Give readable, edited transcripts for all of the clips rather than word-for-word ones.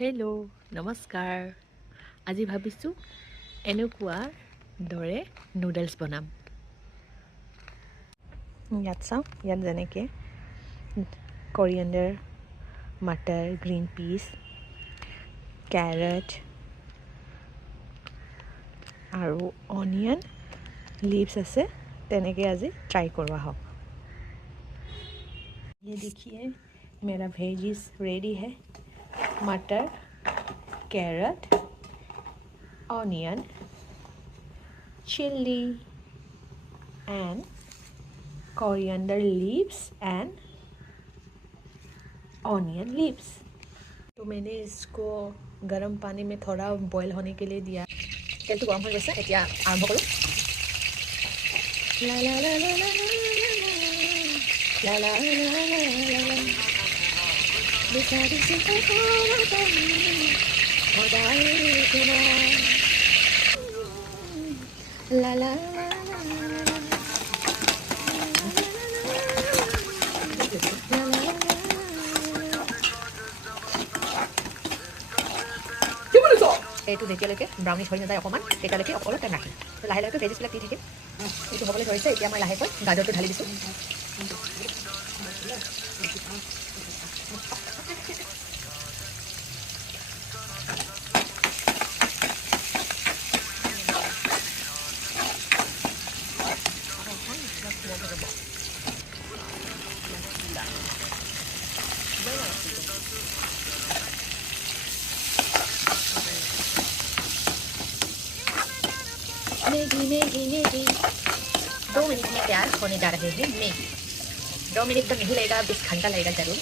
Hello' নমস্কাৰ। আজি ভাবিছোঁ এনেকুৱা দৰে নুডলছ বনাম। ইয়াত চাওঁ, ইয়াত যেনেকৈ coriander, master, green piece, carat আৰু অনিয়ন লিভছ আছে। তেনেকৈ আজি ট্ৰাই কৰোৱা হওক। ये देखिए मेरा वेजिस रेडी है। मटर, carrot, onion, chilli and coriander leaves and onion leaves. तो मैंने इसको गर्म पानी में थोड़ा बॉयल होने के लिए दिया। तेल तो गरम हो गया। एतिया आरम्भ करूँ। ला ला ला ला ला ला ला ला ला ला ला ला এইটো যেতিয়ালৈকে ব্ৰাউনিছ হৈ নাযায় অকণমান, তেতিয়ালৈকে অলপ টাইম ৰাখিম। লাহে লাহে ভেজিছবিলাক দি থাকিম। এইটো হ'বলৈ ধৰিছে। এতিয়া মই লাহেকৈ গাজৰটো ঢালি দিছোঁ। मैगी मैगी मैगी 2 मिनट में तैयार होने जा रहे हैं मैगी। 2 मिनट तो नहीं लगेगा, 20 घंटा लगेगा जरूर।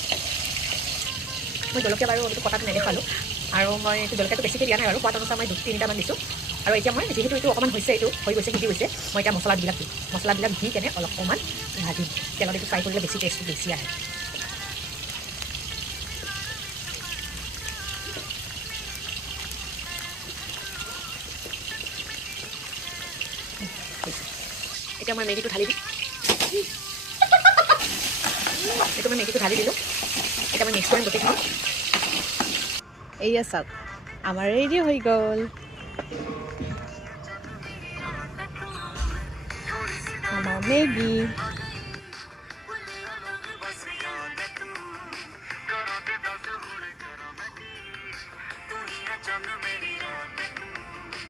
मैं जलकिया बारू तो कटात नेदेखाলোঁ আৰু মই এইটো জলকীয়াটো বেছিকৈ দিয়া নাই বাৰু। সোৱাদ অনুসাৰে মই 2-3টামান দিছোঁ। আৰু এতিয়া মই যিহেতু এইটো অকণমান হৈছে, এইটো হৈ গৈছে, সিজি গৈছে, মই এতিয়া মছলাবিলাক দিম। মছলাবিলাক দি কেনে অলপমান ভাজিম। তেলত এইটো ফ্ৰাই কৰিলে বেছি টেষ্টটো বেছি আহে। এতিয়া মই মেগীটো ঢালি দিম। এইটো মই মেগীটো ঢালি দিলোঁ। এতিয়া মই মিক্স কৰিম গোটেইখিনি। এয়া চাওক, আমাৰ ৰেডি হৈ গ'ল আমাৰ মেগী।